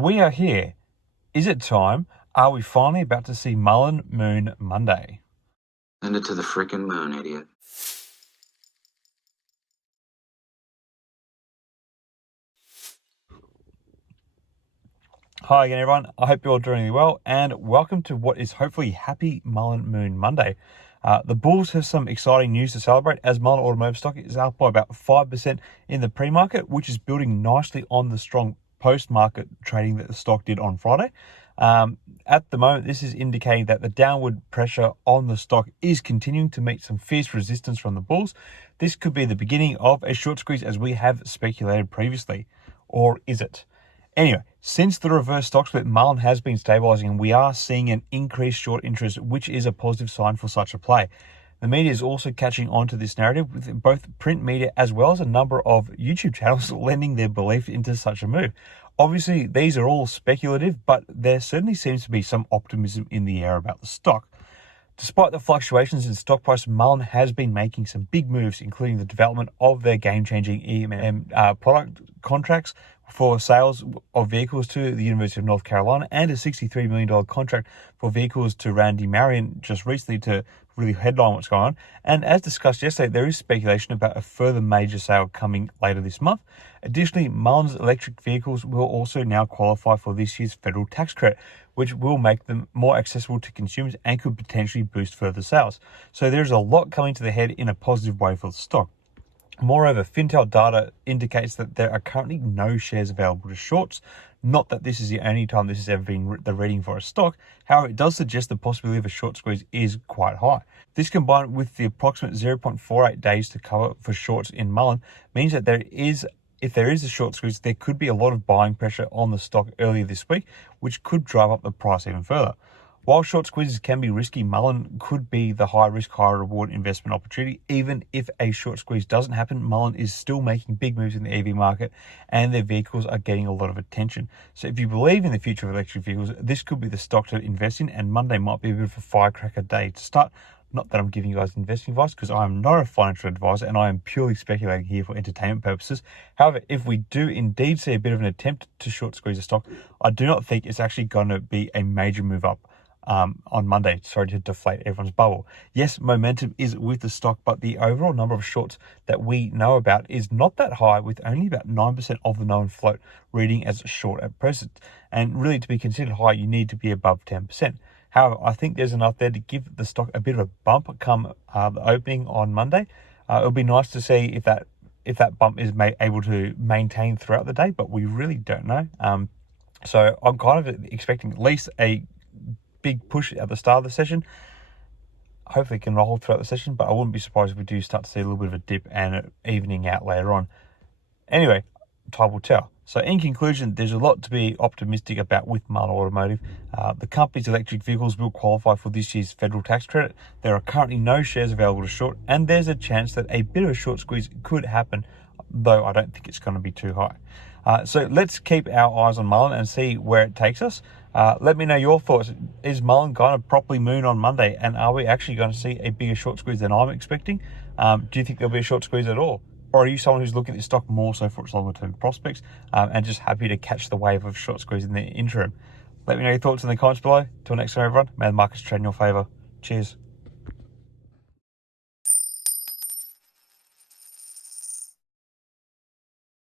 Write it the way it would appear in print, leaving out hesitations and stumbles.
We are here. Is it time? Are we finally about to see Mullen Moon Monday? Send it to the frickin' moon, idiot. Hi again, everyone. I hope you're all doing really well, and welcome to what is hopefully Happy Mullen Moon Monday. The Bulls have some exciting news to celebrate, as Mullen Automotive stock is up by about 5% in the pre-market, which is building nicely on the strong post-market trading that the stock did on Friday. At the moment, this is indicating that the downward pressure on the stock is continuing to meet some fierce resistance from the Bulls. This could be the beginning of a short squeeze, as we have speculated previously. Or is it? Anyway, since the reverse stock split, Mullen has been stabilising, and we are seeing an increased short interest, which is a positive sign for such a play. The media is also catching on to this narrative, with both print media as well as a number of YouTube channels lending their belief into such a move. Obviously, these are all speculative, but there certainly seems to be some optimism in the air about the stock. Despite the fluctuations in stock price, Mullen has been making some big moves, including the development of their game-changing EMM product contracts for sales of vehicles to the University of North Carolina, and a $63 million contract for vehicles to Randy Marion just recently to really headline what's going on. And as discussed yesterday, there is speculation about a further major sale coming later this month. Additionally, Mullen's electric vehicles will also now qualify for this year's federal tax credit, which will make them more accessible to consumers and could potentially boost further sales. So there's a lot coming to the head in a positive way for the stock. Moreover, Fintel data indicates that there are currently no shares available to shorts. Not that this is the only time this has ever been the reading for a stock. However, it does suggest the possibility of a short squeeze is quite high. This, combined with the approximate 0.48 days to cover for shorts in Mullen, means that if there is a short squeeze, there could be a lot of buying pressure on the stock earlier this week, which could drive up the price even further. While short squeezes can be risky, Mullen could be the high risk, high reward investment opportunity. Even if a short squeeze doesn't happen, Mullen is still making big moves in the EV market, and their vehicles are getting a lot of attention. So if you believe in the future of electric vehicles, this could be the stock to invest in, and Monday might be a bit of a firecracker day to start. Not that I'm giving you guys investing advice, because I am not a financial advisor and I am purely speculating here for entertainment purposes. However, if we do indeed see a bit of an attempt to short squeeze a stock, I do not think it's actually going to be a major move up on Monday, sorry to deflate everyone's bubble. Yes, momentum is with the stock, but the overall number of shorts that we know about is not that high, with only about 9% of the known float reading as short at present. And really, to be considered high, you need to be above 10%. However, I think there's enough there to give the stock a bit of a bump come the opening on Monday. It'll be nice to see if that bump is able to maintain throughout the day, but we really don't know. So I'm kind of expecting at least a big push at the start of the session. Hopefully it can roll throughout the session, but I wouldn't be surprised if we do start to see a little bit of a dip and an evening out later on. Anyway, time will tell. So in conclusion, there's a lot to be optimistic about with Mullen Automotive. The company's electric vehicles will qualify for this year's federal tax credit. There are currently no shares available to short, and there's a chance that a bit of a short squeeze could happen, though I don't think it's going to be too high. So let's keep our eyes on Mullen and see where it takes us. Let me know your thoughts. Is Mullen going to properly moon on Monday, and are we actually going to see a bigger short squeeze than I'm expecting? Do you think there'll be a short squeeze at all? Or are you someone who's looking at this stock more so for its longer term prospects and just happy to catch the wave of short squeeze in the interim? Let me know your thoughts in the comments below. Till next time, everyone, may the markets trade in your favour. Cheers.